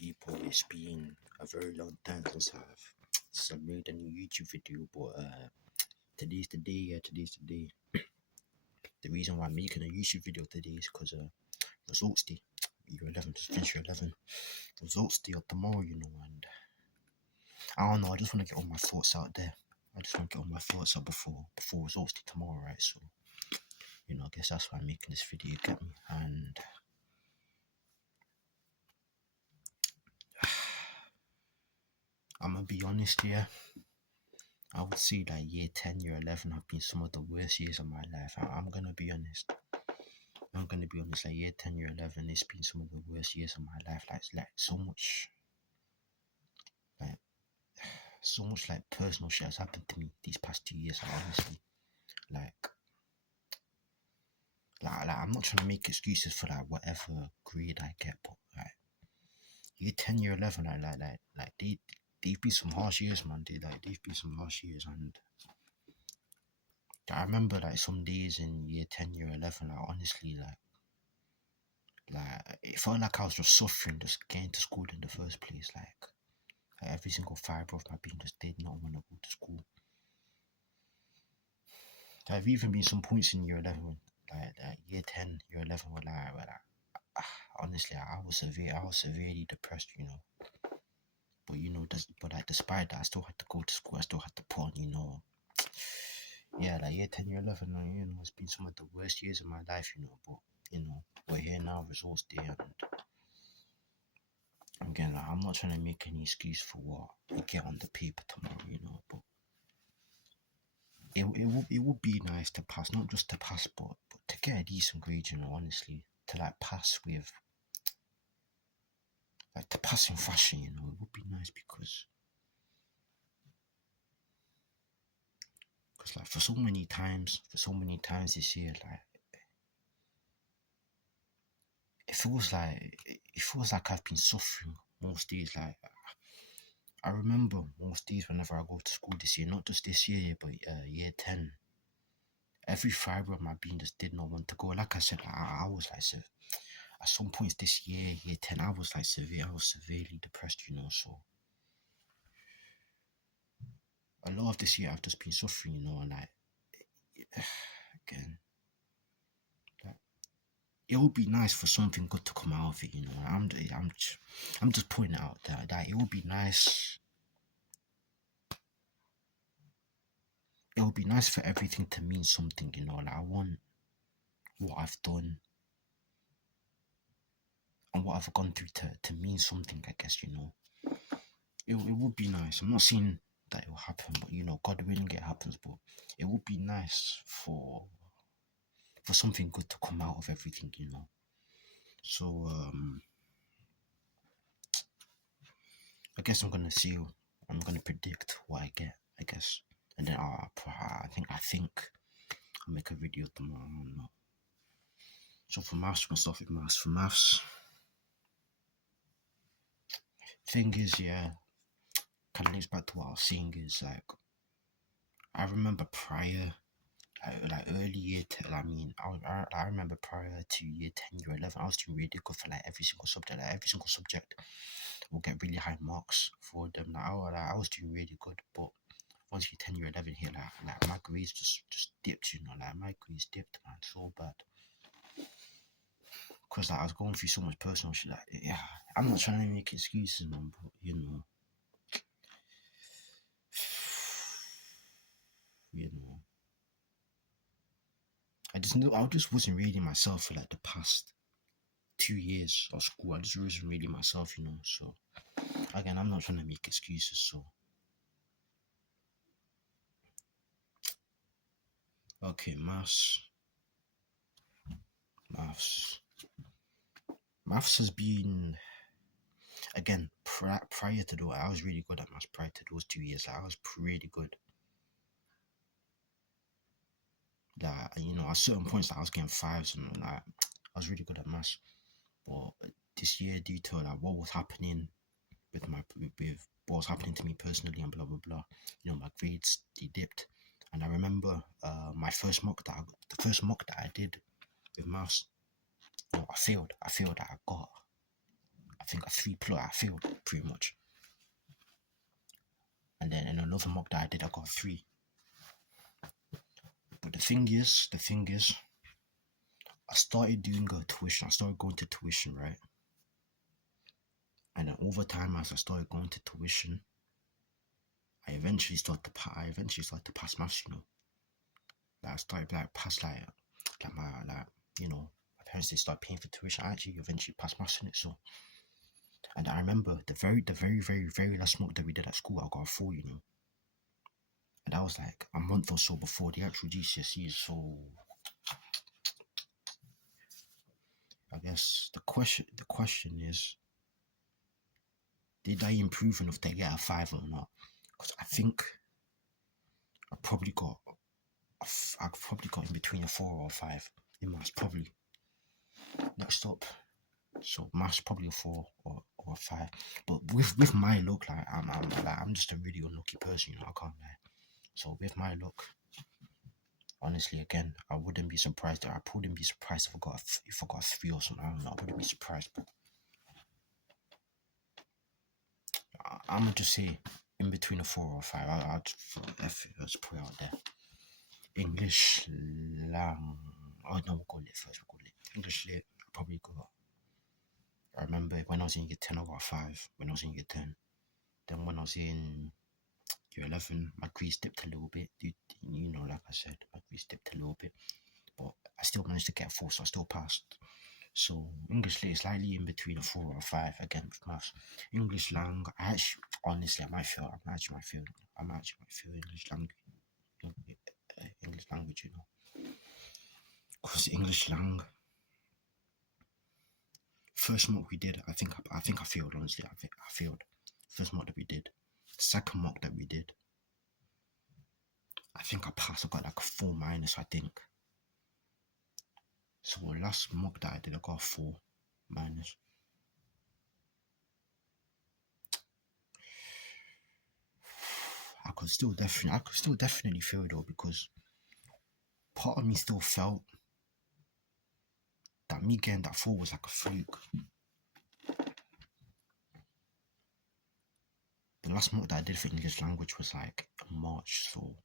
people, it's been a very long time since I've made a new YouTube video, but today's the day. Today's the day. The reason why I'm making a YouTube video today is because results day. Year 11, just finish year 11. Results day of tomorrow, and I don't know. I just want to get all my thoughts out there. I just want to get all my thoughts out before results day tomorrow, right? So, I guess that's why I'm making this video. Get me? And I'm gonna be honest, yeah. I would say that year 10, year 11 have been some of the worst years of my life. I'm gonna be honest. Like year 10, year 11, it's been some of the worst years of my life. Like so much like personal shit has happened to me these past 2 years. Like honestly, like I'm not trying to make excuses for like whatever grade I get, but like year 10, year 11, they've been some harsh years, man. They've been some harsh years, and I remember like some days in year 10, year 11, like honestly, like it felt like I was just suffering just getting to school in the first place. Like every single fibre of my being just did not want to go to school. There have even been some points in year 11, like year 10, year 11, where honestly, I was severely depressed, But like despite that, I still had to go to school. I still had to put on, yeah, like year 10, year 11, it's been some of the worst years of my life, but we're here now, results day, and again, like, I'm not trying to make any excuse for what I get on the paper tomorrow, but it would be nice to pass, not just to pass, but to get a decent grade, honestly, to like pass with, like to pass in fashion, it would be nice because like for so many times this year, like it feels like I've been suffering most days. Like I remember most days whenever I go to school this year, not just this year, but year 10. Every fibre of my being just did not want to go. Like I said, I was like, at some points this year 10, I was severely depressed, so a lot of this year I've just been suffering, and like, again, like, it would be nice for something good to come out of it, I'm just pointing out that it would be nice. It would be nice for everything to mean something, like I want what I've done and what I've gone through to mean something, I guess, It would be nice. I'm not saying that it will happen, but God willing it happens, but it would be nice for something good to come out of everything, So I guess I'm gonna predict what I get, I guess. And then I think I'll make a video tomorrow. I don't know. So for maths, we're gonna start with maths. For maths, thing is, yeah, kind of links back to what I was saying, is like I remember prior, like early year 10, I remember prior to year 10, year 11, I was doing really good for like every single subject. Like every single subject will get really high marks for them. I was doing really good, but once year 10, year 11 hit, like my grades just dipped, like my grades dipped, man, so bad. Because like I was going through so much personal shit. Like, yeah, I'm not trying to make excuses, man, but I just wasn't really myself for like the past 2 years of school. I just wasn't really myself, So again, I'm not trying to make excuses. So okay, maths has been, again, prior to that, I was really good at maths. Prior to those 2 years, like, I was pretty good. Like, at certain points, like, I was getting fives, and like I was really good at maths. But this year, due to like what was happening with what was happening to me personally and blah blah blah, my grades, they dipped. And I remember the first mock that I did with maths, I failed. I got I think a 3 plus, I failed pretty much. And then in another mock that I did, I got a 3. But the thing is, I started doing a tuition. I started going to tuition, right? And then over time, as I started going to tuition, I eventually started to pass maths. Like I started pass my my parents, they started paying for tuition. I actually eventually passed maths in it. So, and I remember the very last mock that we did at school, I got a 4. And that was like a month or so before the actual GCSEs. So I guess the question is, did I improve enough to get a 5 or not? Because I think I probably got in between a 4 or a 5 in maths, probably. Next up, so maths probably a 4 or a 5. But with my luck, like I'm just a really unlucky person, I can't lie. So with my luck, honestly, again, I wouldn't be surprised. I wouldn't be surprised if I got a 3 or something. I don't know. I wouldn't be surprised. But I'm gonna just say in between a 4 or a 5. I'll just put it out there. English lang. Oh no, we'll go lit first. English lit. Probably got. I remember when I was in year 10, I got a 5. When I was in year 10, then when I was in year 11, my grades dipped a little bit. Like I said, my grades dipped a little bit, but I still managed to get a 4, so I still passed. So English lit is slightly in between a 4 or a 5 again with maths. English lang, honestly, I might fail. I actually might fail English language. English language, because English lang. First mock we did, I think I failed. Honestly, I failed. First mock that we did. Second mock that we did, I think I passed. I got like a 4 minus, I think. So last mock that I did, I got a 4 minus. I could still definitely fail though, because part of me still felt that me getting that 4 was like a fluke. The last mock that I did for English language was like March, so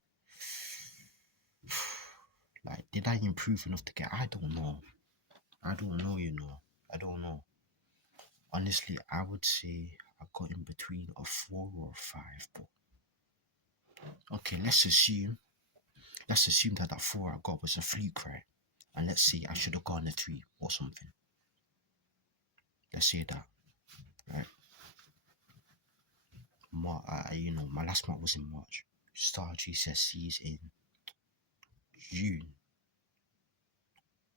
like, did I improve enough to get? I don't know, I don't know. Honestly, I would say I got in between a 4 or a 5, but okay, let's assume that 4 I got was a fluke, right? And let's say I should have gotten a 3 or something. Let's say that, right? My last month was in March. Started GCSEs in June.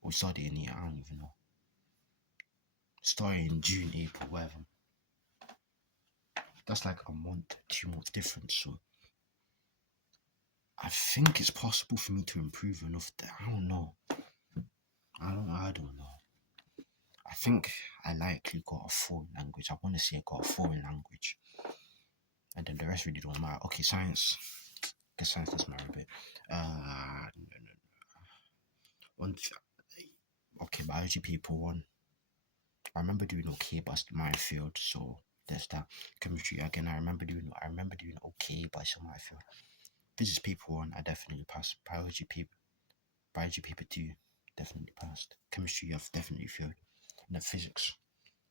Or started in I don't even know. Started in June, April, whatever. That's like a month, 2 months difference. So I think it's possible for me to improve enough that I don't know. I don't know. I think I likely got a 4 in language. I want to say I got a 4 in language. And then the rest really don't matter. Okay, science. I guess science does matter a bit. Okay, biology paper 1. I remember doing okay, but my field, so there's that. Chemistry again, I remember doing okay, but still my field. Physics paper 1, I definitely passed. Biology paper 2, definitely passed. Chemistry, I've definitely failed. And then physics,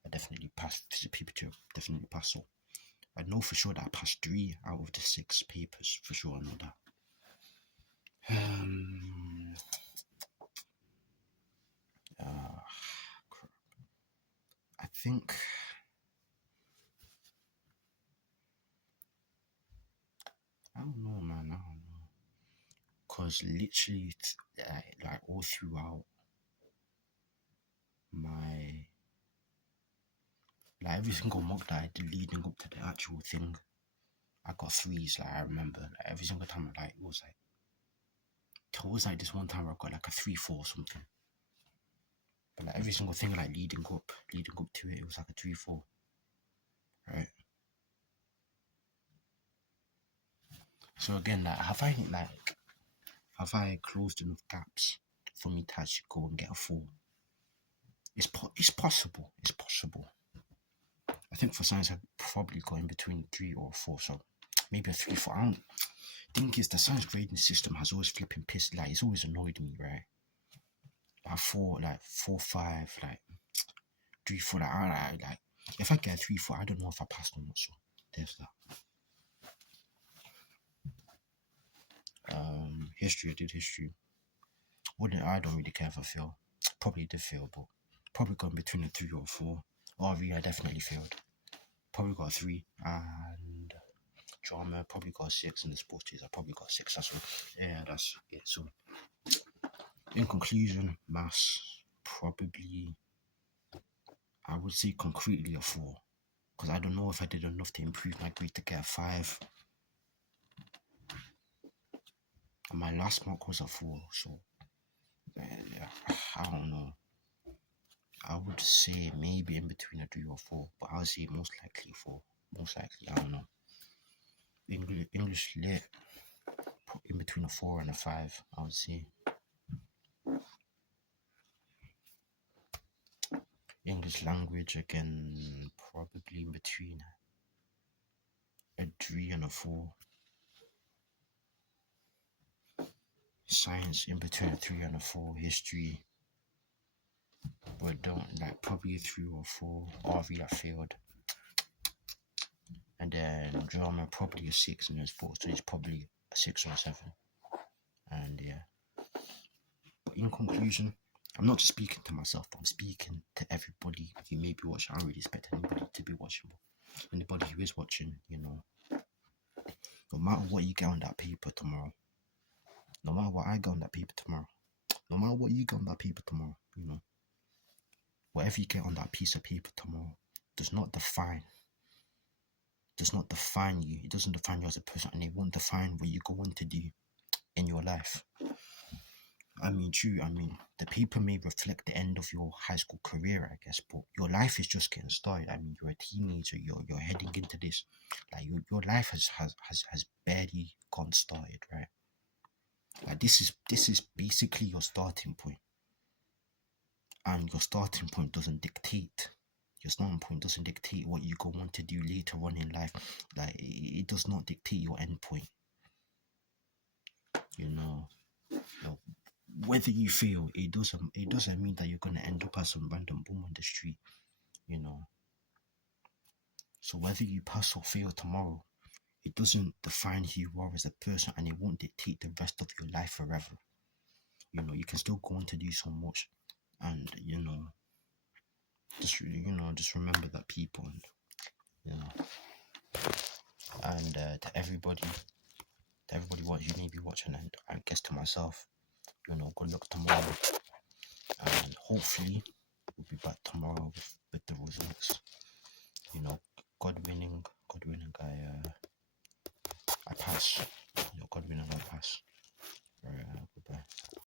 I definitely passed. Physics paper 2, definitely passed. So I know for sure that I passed 3 out of the 6 papers. For sure, I know that. Crap. I think I don't know, man. I don't know, cause literally, like all throughout my every single mock that I did leading up to the actual thing, I got 3s. Like I remember, like every single time, it was like this one time where I got like a 3-4 or something. But like every single thing, like leading up to it, it was like a 3-4, right? So again, have I closed enough gaps for me to actually go and get a 4? It's possible. It's possible. I think for science I probably got in between 3 or 4, so maybe a 3 4. I don't think is the science grading system has always flipping pissed, like it's always annoyed me, right? Like 4 5, like 3 4, like if I get a 3 4, I don't know if I passed or not. So there's that. History, I did history. I don't really care if I fail. Probably did fail, but probably got in between a 3 or 4. RV, I definitely failed. Probably got a 3. And drama, probably got a 6. And the sports teams, I probably got a 6. That's all. Yeah, that's it. So, in conclusion, maths, probably, I would say concretely a 4. Because I don't know if I did enough to improve my grade to get a 5. And my last mark was a 4. So, I don't know. I would say maybe in between a 3 or 4, but I would say most likely 4. Most likely, I don't know. English lit, in between a 4 and a 5, I would say. English language, again, probably in between a 3 and a 4. Science, in between a 3 and a 4. History, but don't, like, probably a 3 or 4. RV, I failed. And then drama, probably a 6, and then sports, so it's probably a 6 or a 7. And yeah. But in conclusion, I'm not just speaking to myself, but I'm speaking to everybody who may be watching. I don't really expect anybody to be watching, but anybody who is watching, you know, no matter what you get on that paper tomorrow, no matter what I get on that paper tomorrow, no matter what you get on that paper tomorrow, you know, whatever you get on that piece of paper tomorrow does not define you. It doesn't define you as a person, and it won't define what you go on to do in your life. I mean, true, the paper may reflect the end of your high school career, I guess, but your life is just getting started. I mean, you're a teenager, you're heading into this, like, your life has barely gone started, right? Like, this is basically your starting point. And your starting point doesn't dictate what you go on to do later on in life. Like, it does not dictate your end point. You know, whether you fail, it doesn't mean that you're gonna end up as some random bum on the street, you know. So whether you pass or fail tomorrow, it doesn't define who you are as a person, and it won't dictate the rest of your life forever. You know, you can still go on to do so much, and just remember that, people, and and to everybody what you may be watching, and I guess to myself, good luck tomorrow, and hopefully we'll be back tomorrow with the results. God willing, I pass.